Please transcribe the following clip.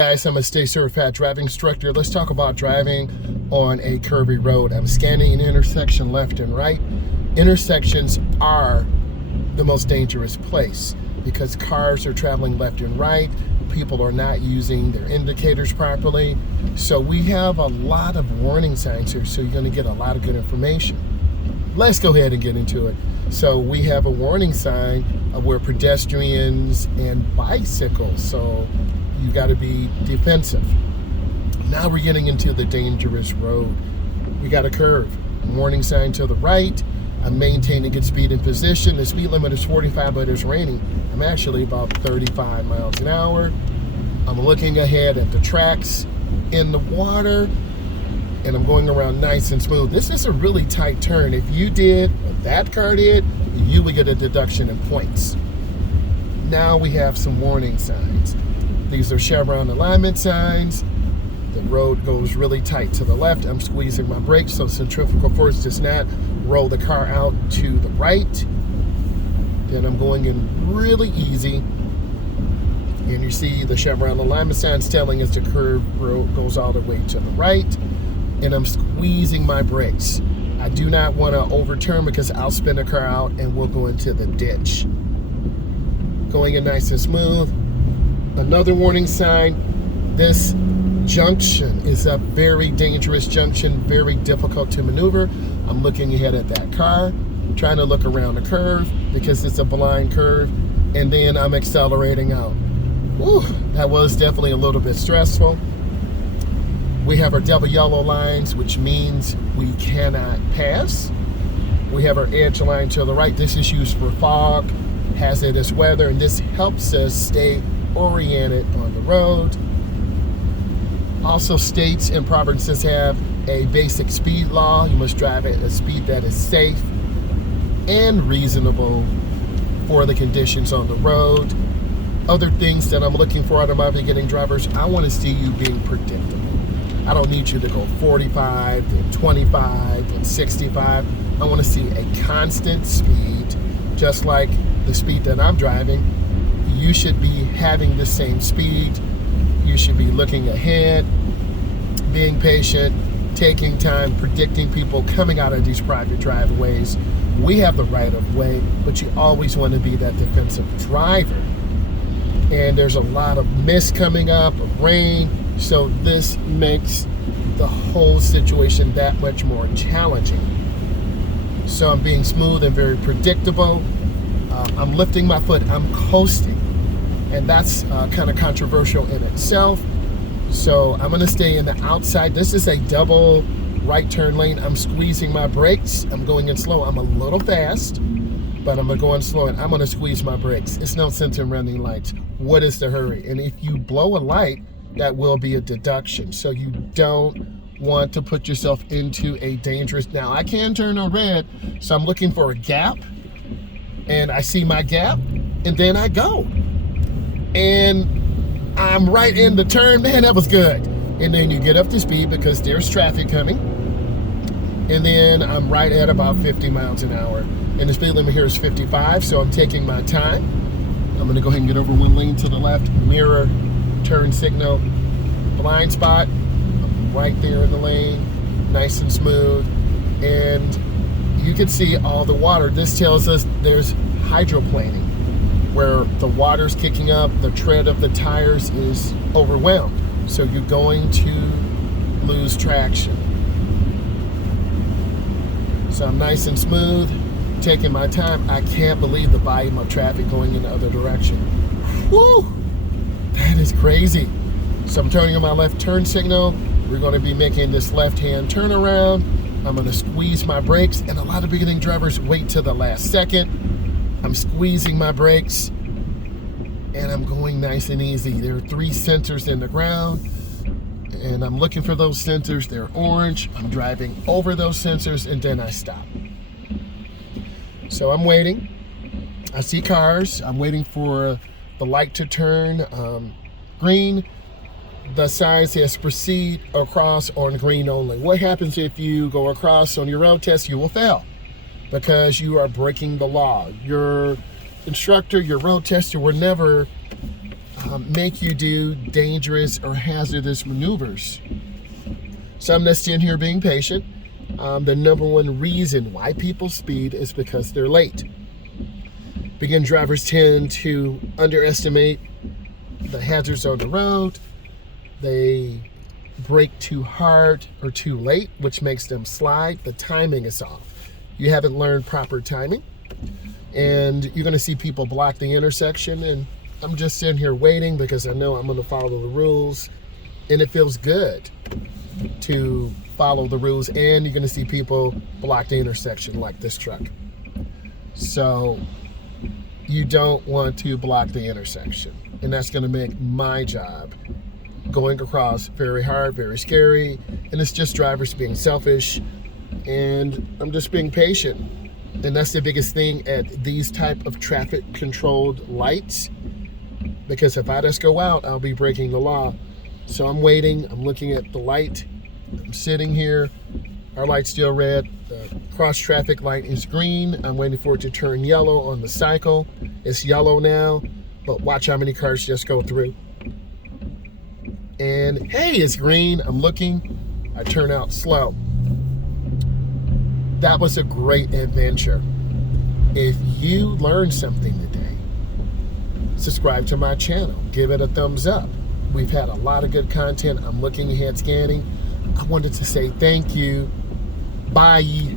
Guys, I'm a Stay Certified driving instructor. Let's talk about driving on a curvy road. I'm scanning an intersection left and right. Intersections are the most dangerous place because cars are traveling left and right. People are not using their indicators properly. So we have a lot of warning signs here, so you're going to get a lot of good information. Let's go ahead and get into it. So we have a warning sign where pedestrians and bicycles, so you got to be defensive. Now we're getting into the dangerous road. We got a curve, warning sign to the right. I'm maintaining good speed and position. The speed limit is 45, but it's raining. I'm actually about 35 miles an hour. I'm looking ahead at the tracks in the water, and I'm going around nice and smooth. This is a really tight turn. If you did what that car did, you would get a deduction in points. Now we have some warning signs. These are chevron alignment signs. The road goes really tight to the left. I'm squeezing my brakes so centrifugal force does not roll the car out to the right. Then I'm going in really easy. And you see the chevron alignment signs telling us the curve road goes all the way to the right. And I'm squeezing my brakes. I do not want to overturn because I'll spin the car out and we'll go into the ditch. Going in nice and smooth. Another warning sign, this junction is a very dangerous junction, very difficult to maneuver. I'm looking ahead at that car, trying to look around the curve because it's a blind curve, and then I'm accelerating out. Whew, that was definitely a little bit stressful. We have our double yellow lines, which means we cannot pass. We have our edge line to the right. This is used for fog, hazardous weather, and this helps us stay oriented on the road. Also, states and provinces have a basic speed law. You must drive at a speed that is safe and reasonable for the conditions on the road. Other things that I'm looking for out of my beginning drivers, I want to see you being predictable. I don't need you to go 45, then 25, then 65. I want to see a constant speed, just like the speed that I'm driving. You should be having the same speed. You should be looking ahead, being patient, taking time, predicting people coming out of these private driveways. We have the right of way, but you always want to be that defensive driver. And there's a lot of mist coming up, of rain, so this makes the whole situation that much more challenging. So I'm being smooth and very predictable. I'm lifting my foot, I'm coasting. And that's kind of controversial in itself. So I'm gonna stay in the outside. This is a double right turn lane. I'm squeezing my brakes. I'm going in slow. I'm a little fast, but I'm gonna go in slow and I'm gonna squeeze my brakes. It's no sense in running lights. What is the hurry? And if you blow a light, that will be a deduction. So you don't want to put yourself into a dangerous, now I can turn on red, so I'm looking for a gap and I see my gap and then I go. And I'm right in the turn, man, that was good. And then you get up to speed because there's traffic coming. And then I'm right at about 50 miles an hour. And the speed limit here is 55, so I'm taking my time. I'm gonna go ahead and get over one lane to the left, mirror, turn signal, blind spot. I'm right there in the lane, nice and smooth. And you can see all the water. This tells us there's hydroplaning, where the water's kicking up, the tread of the tires is overwhelmed. So you're going to lose traction. So I'm nice and smooth, taking my time. I can't believe the volume of traffic going in the other direction. Whew, that is crazy. So I'm turning on my left turn signal. We're gonna be making this left-hand turnaround. I'm gonna squeeze my brakes, and a lot of beginning drivers wait till the last second. I'm squeezing my brakes and I'm going nice and easy. There are 3 sensors in the ground and I'm looking for those sensors. They're orange. I'm driving over those sensors and then I stop. So I'm waiting. I see cars. I'm waiting for the light to turn green. The sign says proceed across on green only. What happens if you go across on your road test? You will fail, because you are breaking the law. Your instructor, your road tester will never make you do dangerous or hazardous maneuvers. So I'm just in here being patient. The number one reason why people speed is because they're late. Beginner drivers tend to underestimate the hazards on the road. They brake too hard or too late, which makes them slide. The timing is off. You haven't learned proper timing, and you're going to see people block the intersection. And I'm just sitting here waiting because I know I'm going to follow the rules, and it feels good to follow the rules. And you're going to see people block the intersection like this truck. So you don't want to block the intersection, and that's going to make my job going across very hard, very scary, and it's just drivers being selfish, and I'm just being patient. And that's the biggest thing at these type of traffic controlled lights, because if I just go out, I'll be breaking the law. So I'm waiting, I'm looking at the light, I'm sitting here, our light's still red, the cross traffic light is green, I'm waiting for it to turn yellow on the cycle. It's yellow now, but watch how many cars just go through. And hey, it's green, I'm looking, I turn out slow. That was a great adventure. If you learned something today, subscribe to my channel, give it a thumbs up. We've had a lot of good content. I'm looking ahead, scanning. I wanted to say thank you. Bye.